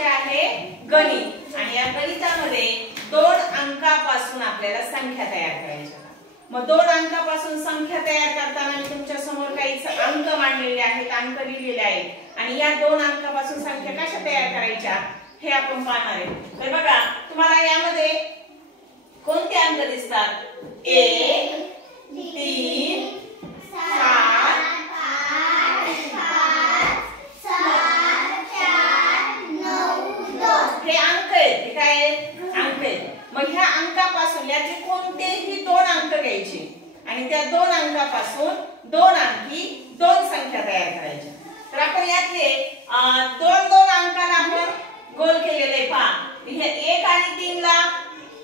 विषय आहे गणित आणि या गणितामध्ये 2 अंकापासून आपल्याला संख्या तयार करायच्या. मग 2 अंकापासून संख्या तयार करताना मी तुमच्या समोर काही अंक मांडलेले आहेत, अंक लिहिलेले आहेत आणि या 2 अंकापासून संख्या कशा तयार करायच्या हे आपण पाहणार आहे. तर बघा तुम्हाला यामध्ये कोणते अंक दिसतात? 1 3 7 हे अंक आहेत. हे काय आहेत? अंक आहेत. मग ह्या अंकापासून याचे कोणतेही 2 अंक घ्यायचे आणि त्या 2 अंकापासून 2 अंकी 2 संख्या तयार करायच्या. तर आपण यातले 2 अंकाला आपण गोल केलेले पहा. हे 1 आणि 3 ला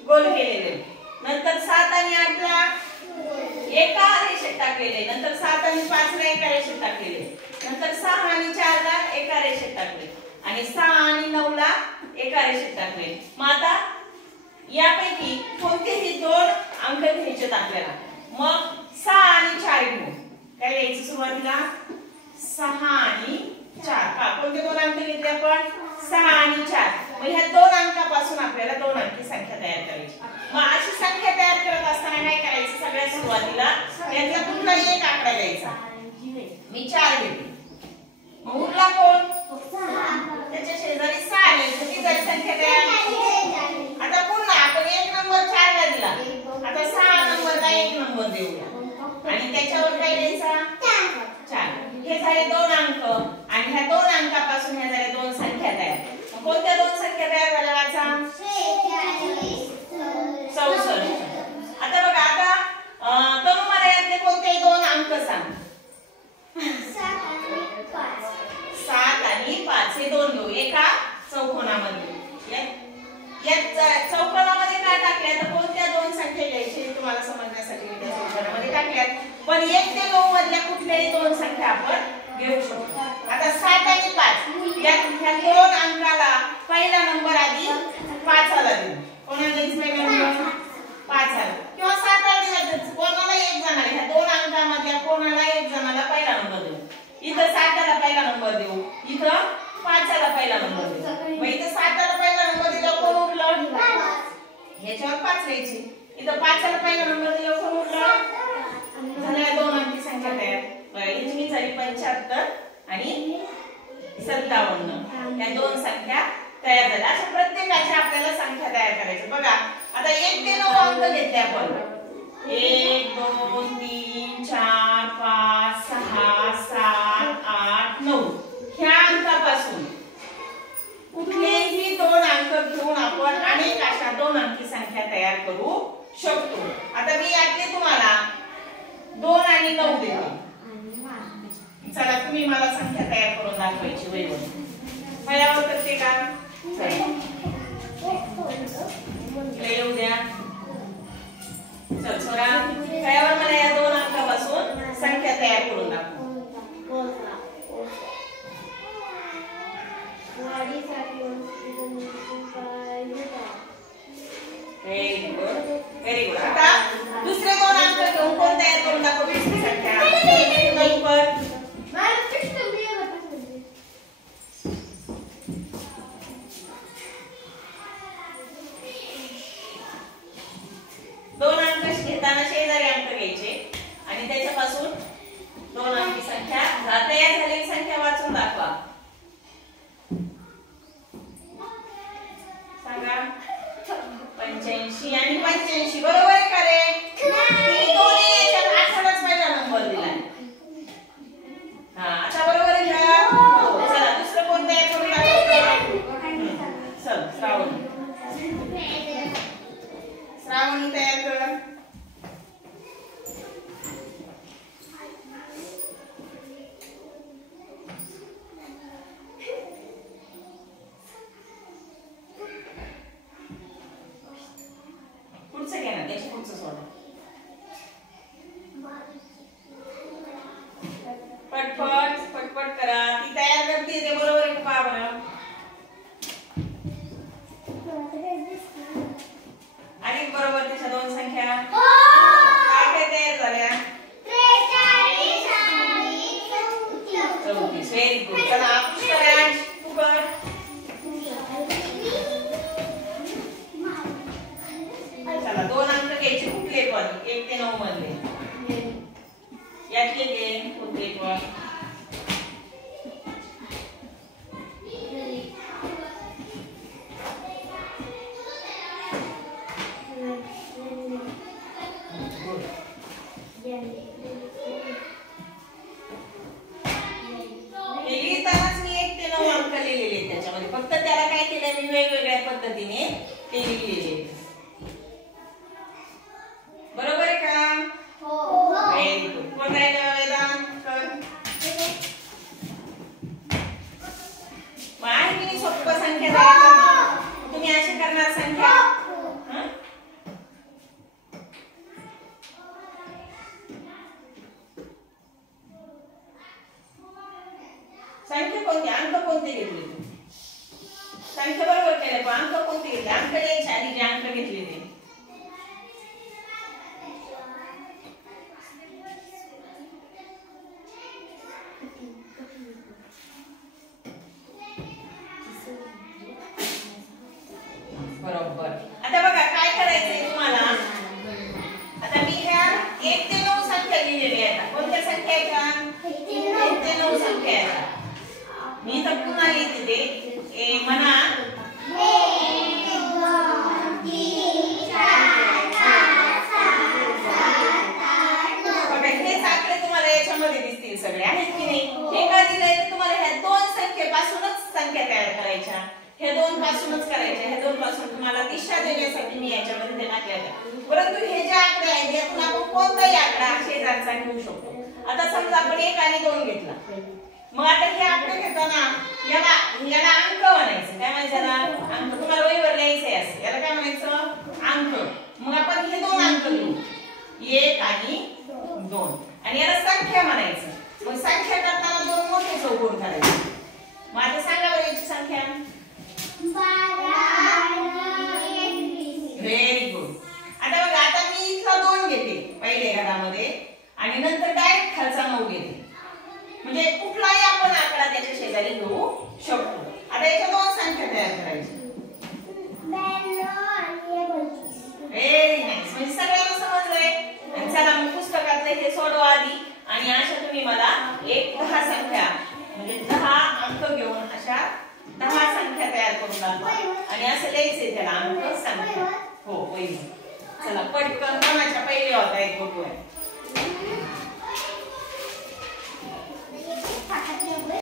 गोल केलेले, नंतर 7 आणि 8 ला एका रेषेत टाकलेले, नंतर 7 आणि 5 ला एका रेषेत टाकलेले, नंतर 6 आणि 4 ला एका रेषेत टाकले आणि 6 आणि 9 ला एका रेषेत टाकले. मग आता यापैकी कोणतेही 2 अंक घ्यायचे आपल्याला. मग 6 आणि 4 घेऊ. काय घ्यायचं सुरुवातीला? 6 आणि 4. का कोणते 2 अंक घेतले आपण? 6 आणि 4. मग ह्या 2 अंकापासून आपल्याला 2 अंकी संख्या तयार करायची. मग अशी संख्या तयार करत असताना काय करायचं? सगळ्यात सुरुवातीला यातला कुठलाही एक आकडा घ्यायचा. मी 4 घेतली. मग उरला कोण? त्याच्या शेजारी 6 घ्यायचं. ती जरी संख्या तयार. आता पुन्हा आपण 1 नंबर 4 ला दिला. आता 6 नंबरला 1 नंबर देऊया आणि त्याच्यावर काय द्यायचा? 4. हे झाले 2 अंक आणि ह्या 2 अंकापासून ह्या झाल्या 2 संख्या तयार. कोणत्या 2 संख्या तयार झाल्या वाचा? 64. आता बघा, आता तनु मला यातले कोणते 2 अंक सांग. 7 आणि 5 हे 2 घेऊ एका चौकोनामध्ये. या चौकोनामध्ये का टाकल्या? तर कोणत्या 2 संख्या घ्यायची तुम्हाला समजण्यासाठी मी त्या चौकोनामध्ये टाकल्यात. पण 1 ते 9 मधल्या कुठल्याही 2 संख्या आपण घेऊ शकतो. आता 7 आणि 5 या 2 अंकाला पहिला नंबर आधी 5 आला देऊ. कोणाला द्यायचं पहिला नंबर? 5 आला किंवा 7 आला दिला. कोणाला एक जणाला ह्या 2 अंकामधल्या कोणाला एक जणाला पहिला नंबर देऊ. इथं 7 ला पहिला नंबर देऊ, इथं 5 ला पहिला नंबर देऊ. मग इथं 7 ला पहिला नंबर दिला कोण उरलं? ह्याच्यावर 5 द्यायची. इथं 5 ला पहिला नंबर दिला कोण उरलं? झाल्या 2 अंकी संख्या तयार. याची झाली 75 आणि 57. या 2 संख्या तयार झाल्या. अशा प्रत्येकाच्या आपल्याला संख्या तयार करायच्या. बघा आता 1 ते 9 अंक घेतले आपण. 1 2 3 4 5 6 7 8 9 ह्या अंकापासून कुठलेही 2 अंक घेऊन आपण अनेक अशा 2 अंकी संख्या तयार करू शकतो. आता मी यातले तुम्हाला 2 आणि 9 देतो. चला तुम्ही मला संख्या तयार करून दाखवायची. वैभव फळ्यावर करते का? येऊ द्या. चल छोरा, फळ्यावर मला या 2 अंकापासून संख्या तयार करून दाखव. Very good, very good. आता दुसरे 2 अंक घेऊन कोण तयार करून दाखव? संख्या लवकर. 2 अंक घेताना शेजारी अंक घ्यायचे आणि त्याच्यापासून 2 अंकी संख्या तयार झालेली संख्या वाचून दाखवा. सांगा. 85 आणि 85 बरोबर आहे का रे? तुम्ही दोन्ही याच्यात आठवडाच पहिला नंबर दिलाय. हा आता बरोबर आहे का? हो. चला दुसरं कोण तयार करून दाखवा. चल श्रावणी. श्रावणी तयार कर. पुढचं घ्या ना. ते 9 मधले यातले घे कोणते पण. लिहितानाच मी 1 ते 9 अंक लिहिलेले त्याच्यामध्ये, फक्त त्याला काय केलं मी वेगवेगळ्या पद्धतीने ते लिहिलेले. बरोबर आहे का? हो. Very good. कोण राहिलं वेदांत? मग आहे की सोपं संख्या तयार करतो तुम्ही अशी करणार संख्या. संख्या कोणती अंक कोणते घेतले तू? संख्या बरोबर केले पण अंक कोणते घेतले? अंक द्यायचे आधी जे अंक घेतले ते. बरोबर. आता बघा काय करायचंय तुम्हाला. आता मी ह्या 1 ते 9 संख्या लिहिलेल्या आहेत. कोणत्या संख्या आहेत? 1 ते 9 संख्या आहेत. मी तर पुन्हा लिहिते ते म्हणा. बघा हेच आकडे तुम्हाला याच्यामध्ये दिसतील सगळे आहेत की नाही. हे का दिलंय तुम्हाला ह्या 2 संख्येपासूनच संख्या तयार करायच्या. हे 2 पासूनच करायचे. हे 2 पासून तुम्हाला दिशा देण्यासाठी मी याच्यामध्ये ते टाकले आहे. परंतु हे जे आकडे आहेत यातून आपण कोणताही आकडा शेजारचा घेऊ शकतो. आता समजा आपण 1 आणि 2 घेतला. मग आता हे आकडे घेताना याला अंक म्हणायचं. काय म्हणायचं याला? अंक. तुम्हाला वहीवर लिहायचं आहे असं. याला काय म्हणायचं? अंक. मग आपण हे 2 अंक लिहू 1 आणि 2 आणि याला संख्या म्हणायचं. मग संख्या करताना 2 मोठे चौकोन करायचे. मग आता सांगा बरं याची संख्या. Very good. आता बघा आता मी इथला 2 घेते पहिले घरामध्ये आणि नंतर डायरेक्ट खालचा 9 घेते. म्हणजे कुठलाही आपण आकडा त्याच्या शेजारी घेऊ शकतो. आता याच्या 2 संख्या तयार करायच्या. Very nice. म्हणजे सगळ्यांना समजलंय. आणि चला मग पुस्तकातले हे सोडवा आधी आणि अशा तुम्ही मला 10 संख्या म्हणजे 10 अंक घेऊन अशा 10 संख्या तयार करून दाखवा. आणि असं लिहायचंय त्याला अंक संख्या. हो पहिली. चला पटकन कोणाच्या पहिले होता एक बघूया.